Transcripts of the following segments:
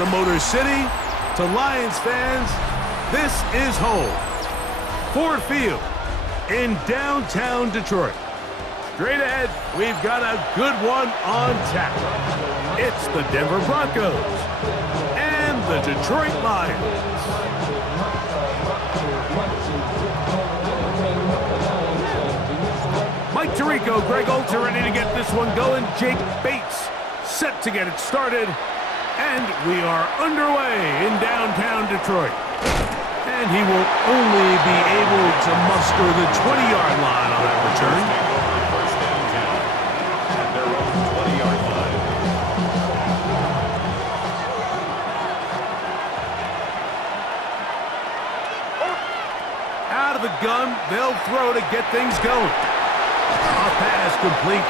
the Motor City, to Lions fans, this is home. Ford Field in downtown Detroit. Straight ahead, we've got a good one on tap. It's the Denver Broncos and the Detroit Lions. Mike Tirico, Greg Olds are ready to get this one going. Jake Bates set to get it started. And we are underway in downtown Detroit. And he will only be able to muster the 20-yard line on that return. First and 10 at their own 20-yard line. Out of the gun, they'll throw to get things going. A pass complete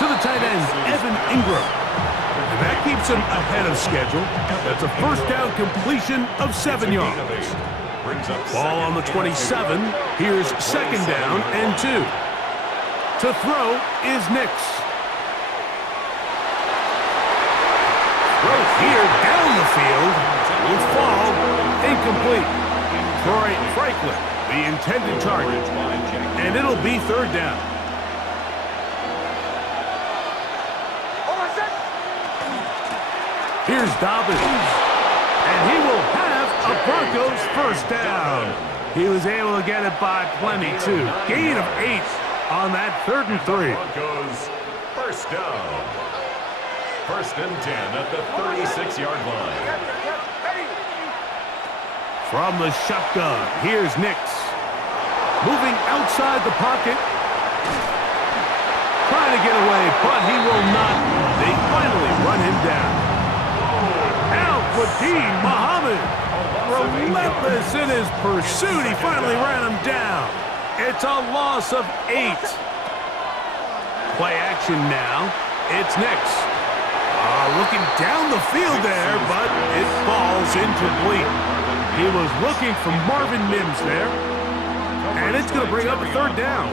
to the tight end, Evan Ingram. And that keeps him ahead of schedule. That's a first down completion of 7 yards. Ball on the 27. Here's second down and 2. To throw is Nix. Throw here down the field will fall incomplete. Troy Franklin, the intended target. And it'll be third down. Here's Dobbins, and he will have a Broncos first down. He was able to get it by plenty, too. Gain of 8 on that 3rd and 3. Broncos first down. First and 10 at the 36-yard line. From the shotgun, here's Nix. Moving outside the pocket. Trying to get away, but he will not. They finally run him down. Al-Quadin Muhammad, relentless in his pursuit. He finally ran him down. It's a loss of 8. Play action now. It's Nix. Looking down the field there, but it falls incomplete. He was looking for Marvin Mims there. And it's going to bring up a third down.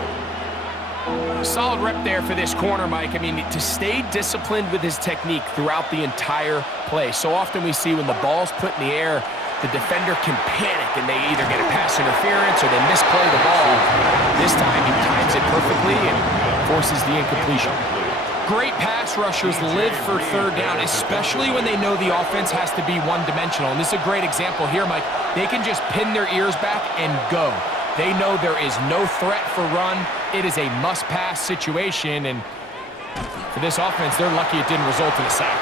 Solid rep there for this corner, Mike. I mean, to stay disciplined with his technique throughout the entire play. So often we see when the ball's put in the air, the defender can panic and they either get a pass interference or they misplay the ball. This time he times it perfectly and forces the incompletion. Great pass rushers live for third down, especially when they know the offense has to be one-dimensional. And this is a great example here, Mike. They can just pin their ears back and go. They know there is no threat for run. It is a must-pass situation, and for this offense, they're lucky it didn't result in a sack.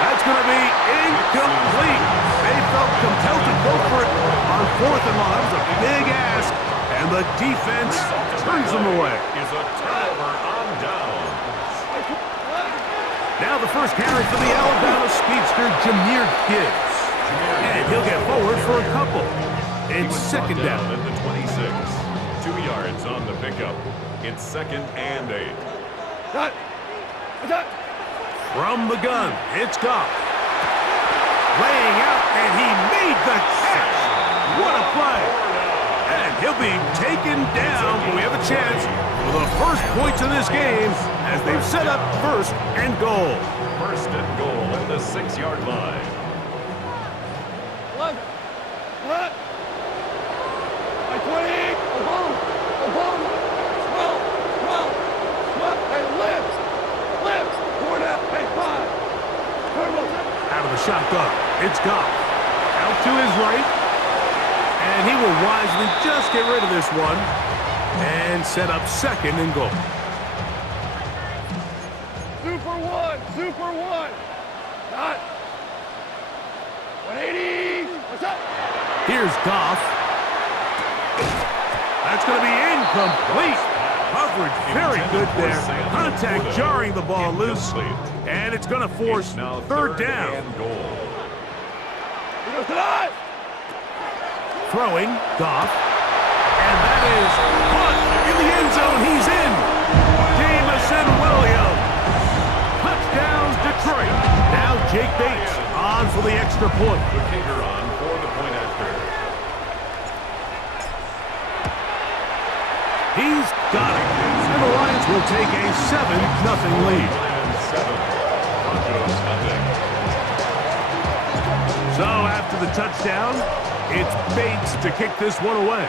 That's going to be incomplete. They felt compelled to go for it on 4th and long. That was a big ask, and the defense turns them away. Is a turnover on down. Now the first carry for the Alabama speedster, Jahmyr Gibbs. And he'll get forward for a couple. It's second down at the 26. 2 yards on the pickup. It's 2nd and 8. From the gun, it's Goff. Laying out, and he made the catch. What a play. And he'll be taken down, but we have a chance for the first points of this game as they've set up 1st and goal. 1st and goal at the 6-yard line. What? 20, boom, boom, 12, hey, lift, corner, hey, 5, out of the shotgun, it's Goff, out to his right, and he will wisely just get rid of this one, and set up 2nd and goal. Super one, not, 180, what's up? Here's Goff. That's going to be incomplete. Coverage very good there. Contact jarring the ball loose. And it's going to force third down. Throwing, Goff. And that is caught in the end zone. He's in. Jamison Williams. Touchdown, Detroit. Now Jake Bates on for the extra point. The kicker on for the point after. He's got it. And the Lions will take a 7-0 lead. 7, Broncos nothing. So after the touchdown, it's Bates to kick this one away.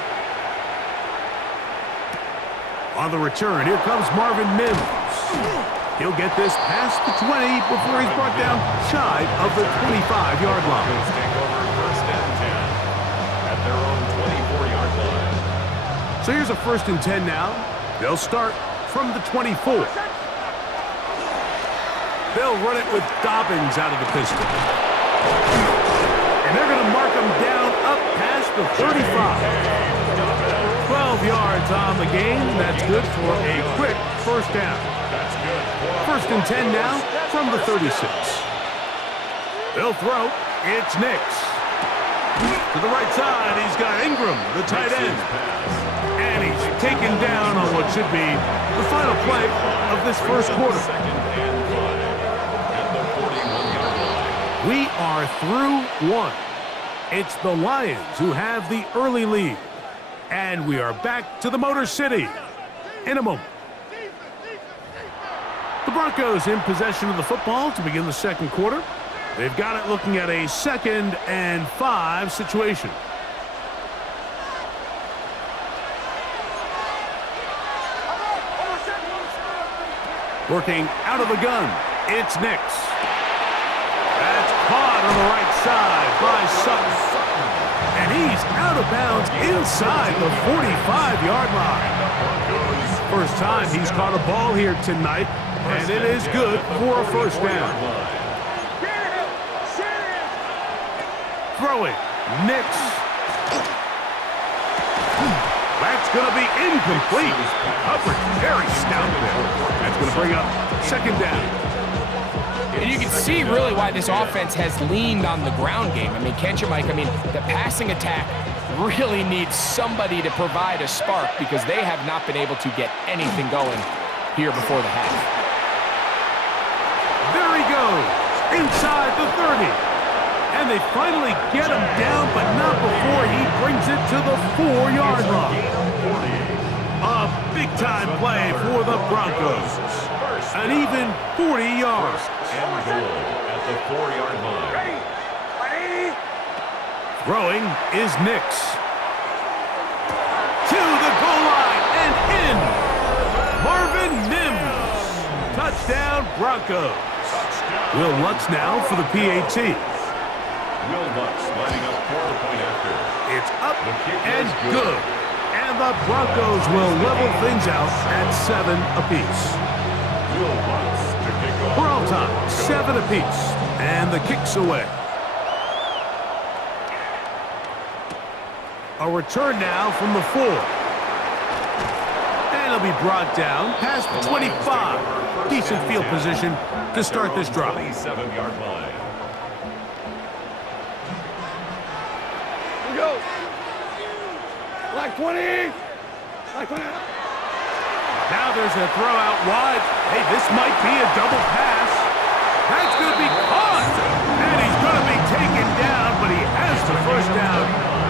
On the return, here comes Marvin Mims. He'll get this past the 20 before he's brought down shy of the 25-yard line. Take over first and 10 at their own 24-yard line. So here's a first and 10 now. They'll start from the 24. They'll run it with Dobbins out of the pistol. And they're going to mark him down up past the 35. 12 yards on the game. That's good for a quick first down. First and 10 now from the 36. They'll throw. It's Nix. To the right side, he's got Ingram, the tight end. And he's taken down on what should be the final play of this first quarter. We are through one. It's the Lions who have the early lead. And we are back to the Motor City in a moment. The Broncos in possession of the football to begin the second quarter. They've got it looking at a 2nd and 5 situation. Working out of the gun, it's Nix. That's caught on the right side by Sutton. And he's out of bounds inside the 45-yard line. First time he's caught a ball here tonight, and it is good for a first down. Throwing, Nix. That's going to be incomplete. Coverage very stout there. That's going to bring up second down. And you can see really why this offense has leaned on the ground game. I mean, can't you, Mike? I mean, the passing attack really needs somebody to provide a spark because they have not been able to get anything going here before the half. There he goes, inside the 30. And they finally get him down, but not before he brings it to the 4-yard line. A big-time play for the Broncos. An even 40 yards. And goal at the 4-yard line. Throwing is Nix. To the goal line and in. Marvin Mims. Touchdown Broncos. Will Lutz now for the PAT. Will Lutz lining up for the point after. It's up and good. And the Broncos will level things out at 7 apiece. Will Lutz to kick off. We're all time, 7 apiece. And the kick's away. A return now from the 4. And it'll be brought down past the 25. Decent field position to start this drive. 27-yard line. Here we go. Like 20. Like 20. Now there's a throw out wide. Hey, this might be a double pass. That's going to be caught. And he's going to be taken down, but he has the first down.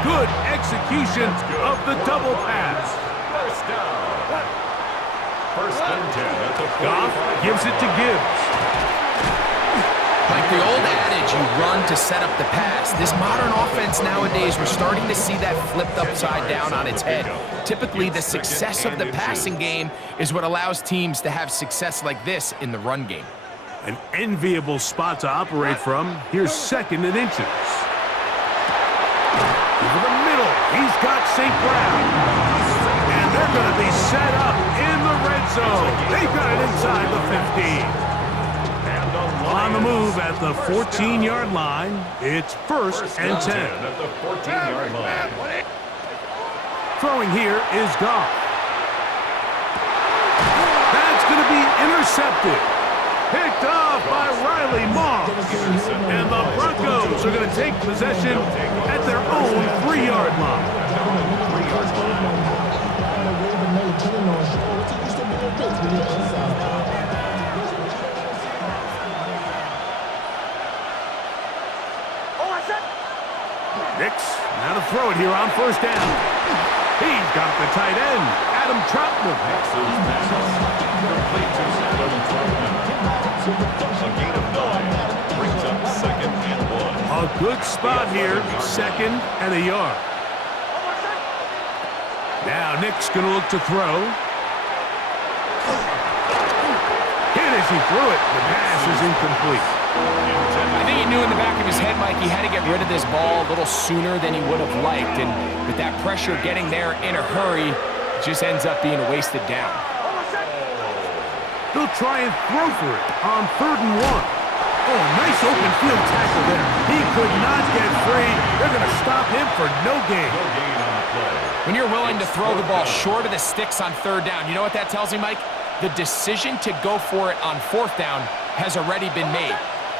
Good execution of the double pass. First down. First and 10 at the 45. Goff gives it to Gibbs. Like the old adage, you run to set up the pass. This modern offense nowadays, we're starting to see that flipped upside down on its head. Typically, the success of the passing game is what allows teams to have success like this in the run game. An enviable spot to operate from. Here's 2nd and inches. Over the middle, he's got St. Brown. And they're going to be set up in the red zone. They've got it inside the 15. On the move at the 14-yard line, it's first and 10. At the 14-yard line. Throwing here is Goff. That's going to be intercepted. Picked off by Riley Moss. And the Broncos are going to take possession at their own 3-yard line. Nix, now to throw it here on first down. He's got the tight end, Adam Troutman. Complete to Adam Troutman. A gain of 9 brings up 2nd and 1. A good spot here, 2nd and a yard. Now Nick's going to look to throw. Hit as he threw it. The pass is incomplete. I think he knew in the back of his head, Mike, he had to get rid of this ball a little sooner than he would have liked. And with that pressure getting there in a hurry, it just ends up being a wasted down. They'll try and throw for it on 3rd and 1. Oh, nice open field tackle there. He could not get free. They're going to stop him for no gain. When you're willing to throw the ball short of the sticks on 3rd down, you know what that tells me, Mike? The decision to go for it on 4th down has already been made.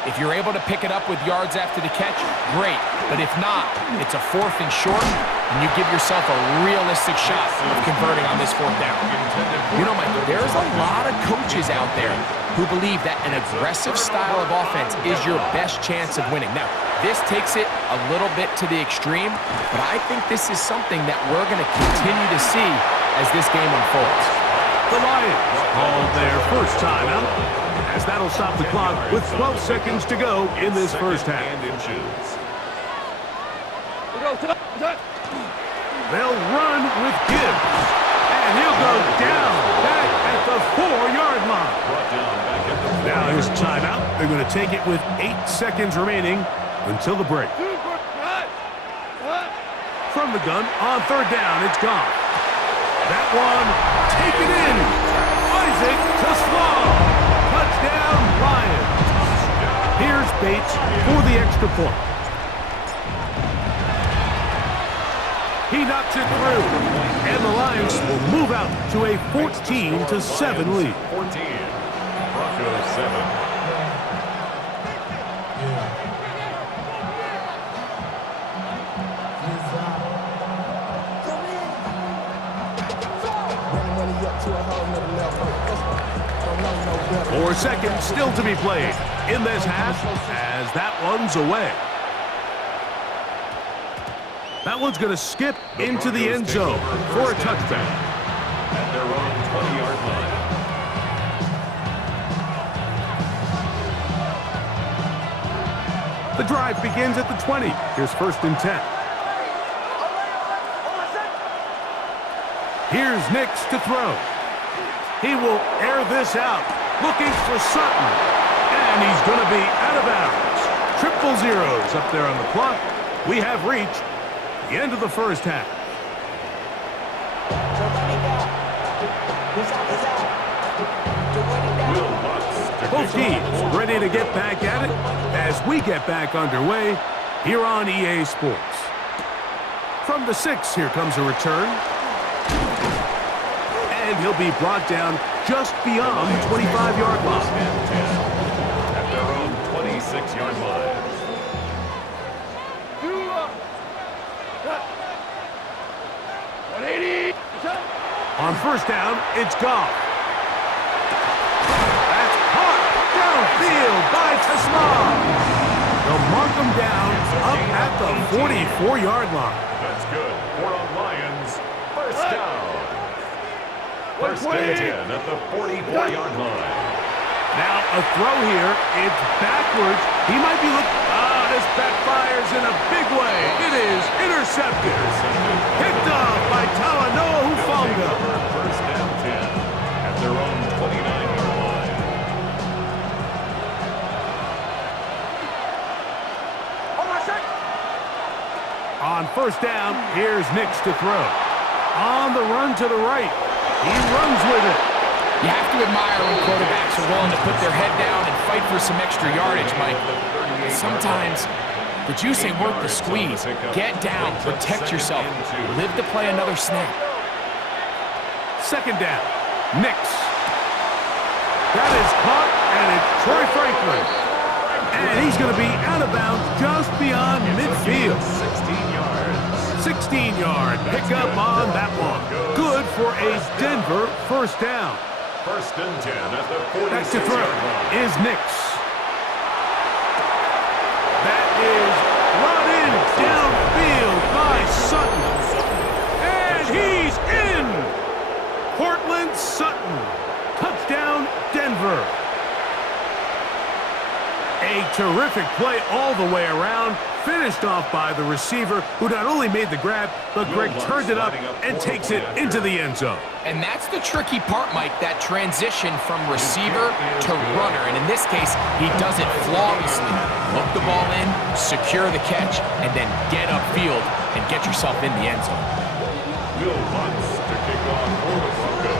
If you're able to pick it up with yards after the catch, great. But if not, it's a 4th and short, and you give yourself a realistic shot of converting on this 4th down. You know, Mike, there's a lot of coaches out there who believe that an aggressive style of offense is your best chance of winning. Now, this takes it a little bit to the extreme, but I think this is something that we're going to continue to see as this game unfolds. The Lions called their first timeout, as that'll stop the clock with 12 seconds to go in this first half. They'll run with Gibbs, and he'll go down back at the 4-yard line. Now his timeout. They're going to take it with 8 seconds remaining until the break. From the gun on 3rd down, it's gone. That one taken in. Isaac to Slaw. Touchdown, Lions. Here's Bates for the extra point. He knocks it through, and the Lions will move out to a 14-7 lead. 14, Broncos 7. Four seconds still to be played in this half as that one's away. That one's going to skip into the end zone for a touchdown. At their own 20-yard line. The drive begins at the 20. Here's 1st and 10. Here's Nix to throw. He will air this out, looking for Sutton. And he's going to be out of bounds. Triple zeros up there on the clock. We have reached the end of the first half. Both teams ready to get back at it as we get back underway here on EA Sports. From the 6, here comes a return. And he'll be brought down just beyond the 25-yard line. At their own 26-yard line. On 1st down, it's Goff. That's caught downfield by Tasman. They'll mark him down up at the 44-yard line. That's good for the Lions. 1st down. 1st and 10 at the 44-yard line. Now a throw here. It's backwards. He might be looking. This backfires in a big way. It is intercepted. Picked off by Talanoa Hufanga. 1st and 10 at their own 29-yard line. On 1st down, here's Nix to throw. On the run to the right. He runs with it. You have to admire when quarterbacks are willing to put their head down and fight for some extra yardage, Mike. Sometimes the juice ain't worth the squeeze. Get down, protect yourself, live to play another snap. 2nd down, Nix. That is caught, and it's Troy Franklin. And he's going to be out of bounds just beyond midfield. 16 yards. 16-yard pickup on that one. Good for a Denver 1st down. 1st and 10 at the 46-yard line. Back to throw is Nix. That is brought in downfield by Sutton. And he's in! Cortland Sutton. Touchdown, Denver. A A terrific play all the way around, finished off by the receiver, who not only made the grab, but Greg turned it up and takes it into the end zone. And that's the tricky part, Mike, that transition from receiver to runner. And in this case, he does it flawlessly. Look the ball in, secure the catch, and then get upfield and get yourself in the end zone.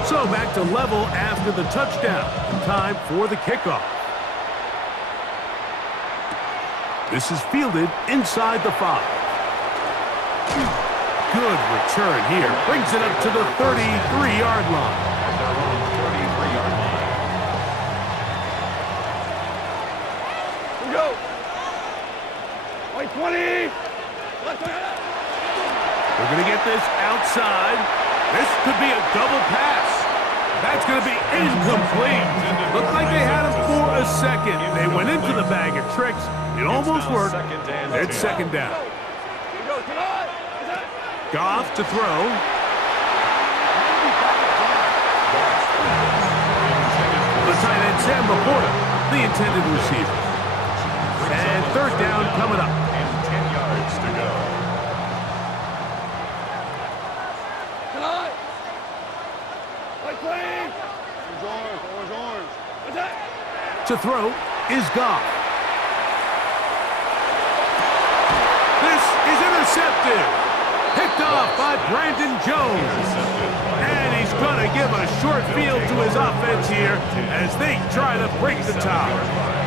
So back to level after the touchdown. Time for the kickoff. This is fielded inside the 5. Good return here. Brings it up to the 33-yard line. Here we go. Like 20. They're going to get this outside. This could be a double pass. That's going to be incomplete. Looked like they had him for a second. They went into the bag of tricks. It almost worked. It's second down. Goff to throw. The tight end, Sam Laporta, the intended receiver. And third down coming up. And 10 yards to go. To throw is Goff. This is intercepted. Picked off by Brandon Jones. And he's going to give a short field to his offense here as they try to break the tie.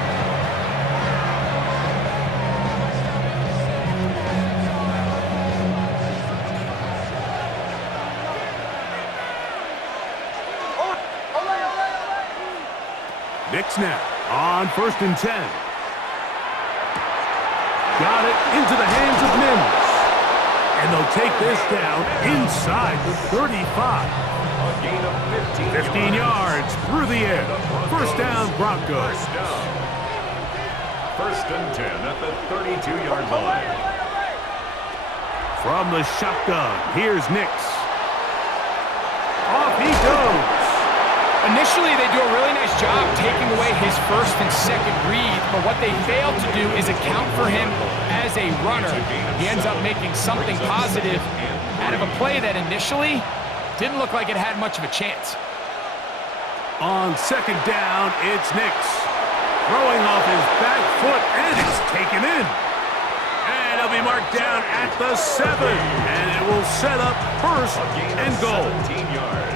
Knicks now on 1st and 10. Got it into the hands of Mims. And they'll take this down inside the 35. A gain of 15 yards through the air. First down, Broncos. First and 10 at the 32-yard line. From the shotgun, here's Nix. Off he goes. Initially, they do a really nice job taking away his first and second read, but what they fail to do is account for him as a runner. He ends up making something positive out of a play that initially didn't look like it had much of a chance. On second down, it's Nix. Throwing off his back foot, and it's taken in. And it'll be marked down at the 7, and it will set up first and goal. 17 yards.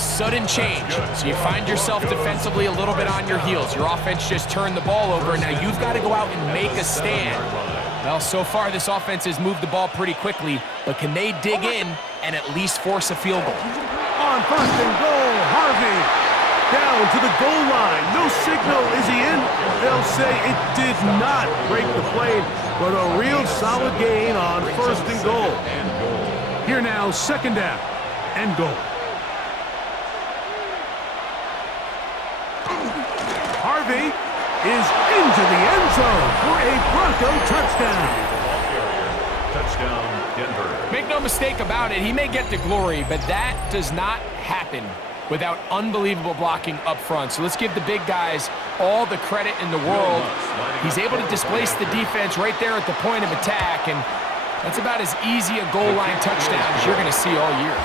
Sudden change. So you find yourself defensively a little bit on your heels. Your offense just turned the ball over, and now you've got to go out and make a stand. Well, so far this offense has moved the ball pretty quickly, but can they dig in and at least force a field goal? On first and goal, Harvey down to the goal line. No signal. Is he in? They'll say it did not break the plane, but a real solid gain on first and goal. Here now, second down and goal. Harvey is into the end zone for a Bronco touchdown. Touchdown, Denver. Make no mistake about it, he may get the glory, but that does not happen without unbelievable blocking up front. So let's give the big guys all the credit in the world. He's able to displace the defense right there at the point of attack, and that's about as easy a goal line touchdown as you're going to see all year.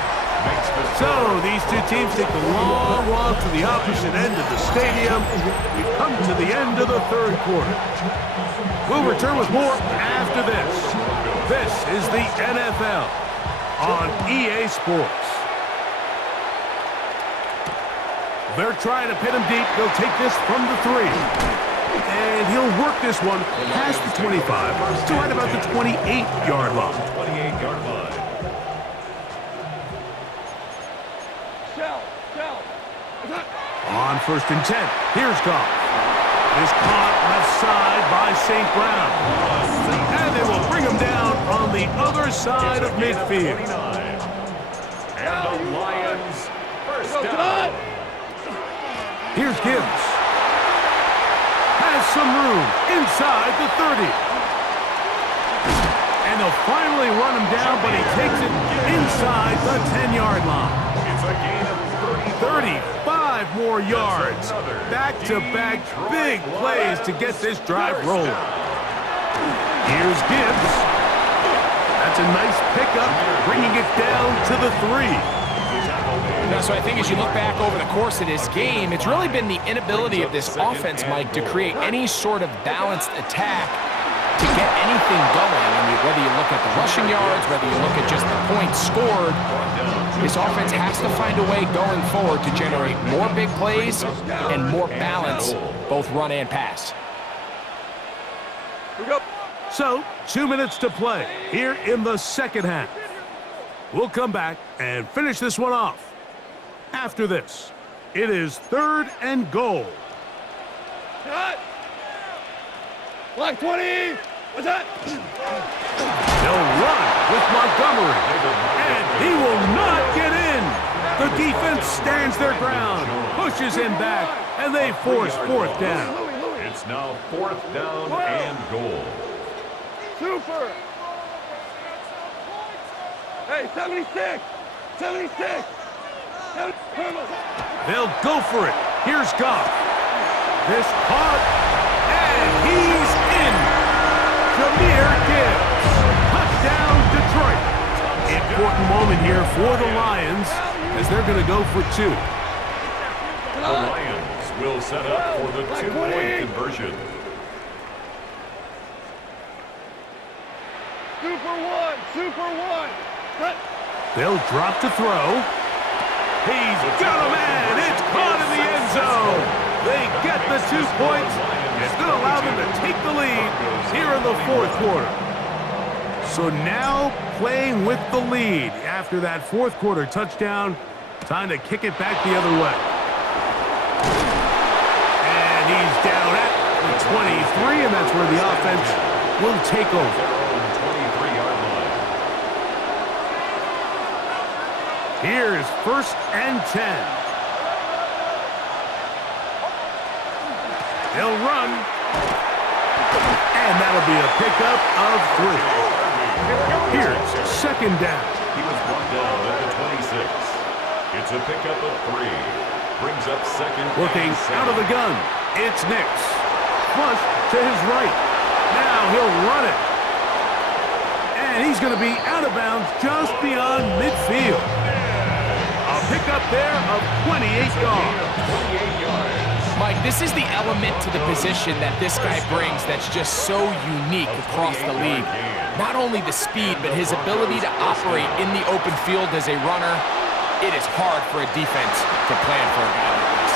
So these two teams take the long walk to the opposite end of the stadium. We've come to the end of the third quarter. We'll return with more after this. This is the NFL on EA Sports. They're trying to pin him deep. They'll take this from the 3. And he'll work this one past the 25 to right about the 28-yard line. 28-yard line. On first and 10, here's Goff. Is caught left side by St. Brown. And they will bring him down on the other side of midfield. And the Lions first down. Here's Gibbs. Has some room inside the 30. And they'll finally run him down, but he takes it inside the 10-yard line. It's a gain of 35 5 more yards. Back-to-back big plays to get this drive rolling. Here's Gibbs. That's a nice pickup, bringing it down to the 3. So I think as you look back over the course of this game, it's really been the inability of this offense, Mike, to create any sort of balanced attack to get anything going. I mean, whether you look at the rushing yards, whether you look at just the points scored, this offense has to find a way going forward to generate more big plays and more balance, both run and pass. So, 2 minutes to play here in the second half. We'll come back and finish this one off. After this, it is 3rd and goal. Cut! Block 20! What's that? They'll run with Montgomery, and he will not get in. The defense stands their ground, pushes him back, and they force 4th down. It's now 4th down and goal. Super! Hey, 76! 76! They'll go for it. Here's Goff. This caught, and he's in. Jahmyr Gibbs. Touchdown, Detroit. Important moment here for the Lions as they're going to go for 2. The Lions will set up for the 2-point conversion. Super one. Cut. They'll drop to throw. He's got a man. It's caught in the end zone. They get the 2 points. It's going to allow them to take the lead here in the 4th quarter. So now playing with the lead after that 4th quarter touchdown. Time to kick it back the other way. And he's down at the 23, and that's where the offense will take over. Here's 1st and 10. They'll run. And that'll be a pickup of 3. Here's 2nd down. He was brought down at the 26. It's a pickup of 3. Brings up 2nd. Looking out of the gun. It's Nix. Flush to his right. Now he'll run it. And he's going to be out of bounds just beyond midfield. A pickup there of 28 yards. Mike, this is the element to the position that this guy brings that's just so unique across the league. Not only the speed, but his ability to operate in the open field as a runner. It is hard for a defense to plan for a guy like this.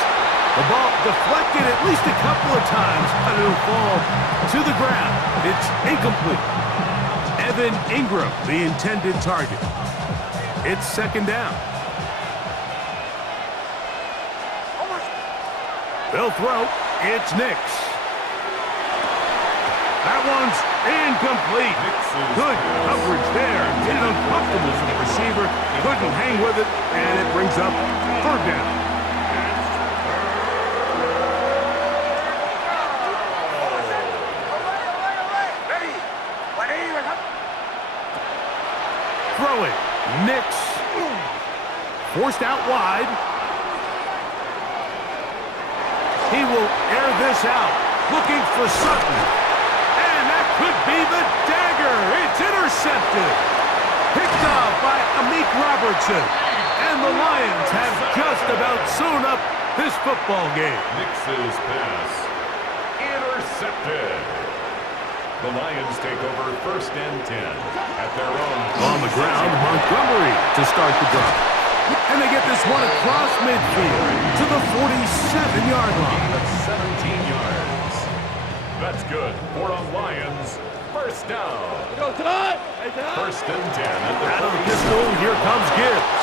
The ball deflected at least a couple of times, but it'll fall to the ground. It's incomplete. Evan Ingram, the intended target. It's 2nd down. They'll throw. It's Nix. That one's incomplete. Good coverage there. Made it uncomfortable for the receiver. Couldn't hang with it, and it brings up 3rd down. Throw it. Nix. Forced out wide. He will air this out, looking for Sutton. And that could be the dagger. It's intercepted. Picked off by Amik Robertson. And the Lions have just about sewn up this football game. Nix's pass intercepted. The Lions take over 1st and 10 at their own. On the ground, Montgomery to start the drive. And they get this one across midfield to the 47-yard line. 17 yards. That's good for a Lions 1st down. Go tonight. 1st and 10 at the out of the pistol, here comes Gibbs.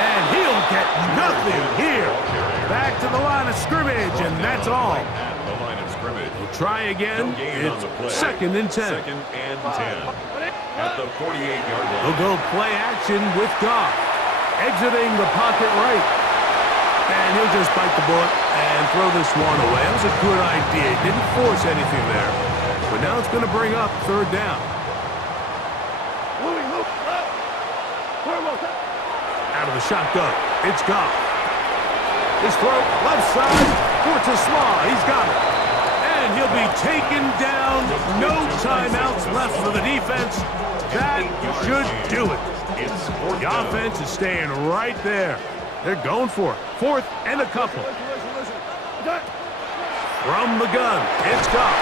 And he'll get nothing here. Back to the line of scrimmage, and that's all. At the line of scrimmage. We'll try again. It's 2nd and 10. 2nd and 10 at the 48-yard line. They'll go play action with Goff. Exiting the pocket right. And he'll just bite the bullet and throw this one away. That was a good idea. Didn't force anything there. But now it's going to bring up 3rd down. Out of the shotgun. It's Goff. His throw, left side, for Tesla. He's got it. And he'll be taken down. No timeouts left for the defense. That should do it. The offense is staying right there. They're going for it. 4th and a couple. From the gun, it's Goff.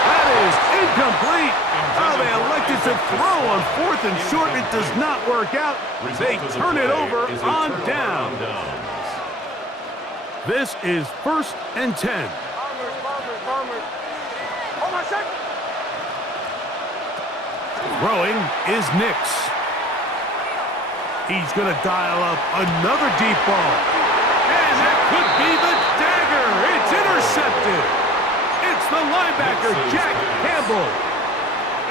That is incomplete. Oh, they elected to throw on 4th and short. It does not work out. They turn it over on down. This is 1st and 10. Throwing is Nix. He's going to dial up another deep ball. And that could be the dagger. It's intercepted. It's the linebacker, Jack Campbell.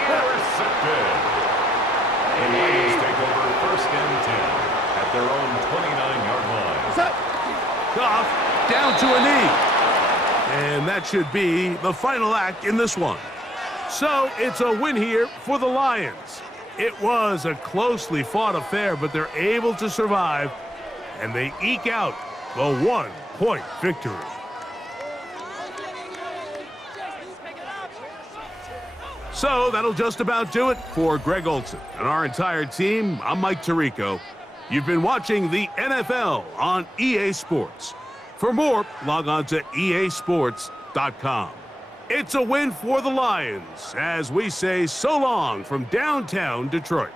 Intercepted. The Lions take over 1st and 10 at their own 29-yard line. Goff down to a knee. And that should be the final act in this one. So it's a win here for the Lions. It was a closely fought affair, but they're able to survive, and they eke out the 1-point victory. So that'll just about do it for Greg Olsen and our entire team. I'm Mike Tirico. You've been watching the NFL on EA Sports. For more, log on to easports.com. It's a win for the Lions as we say so long from downtown Detroit.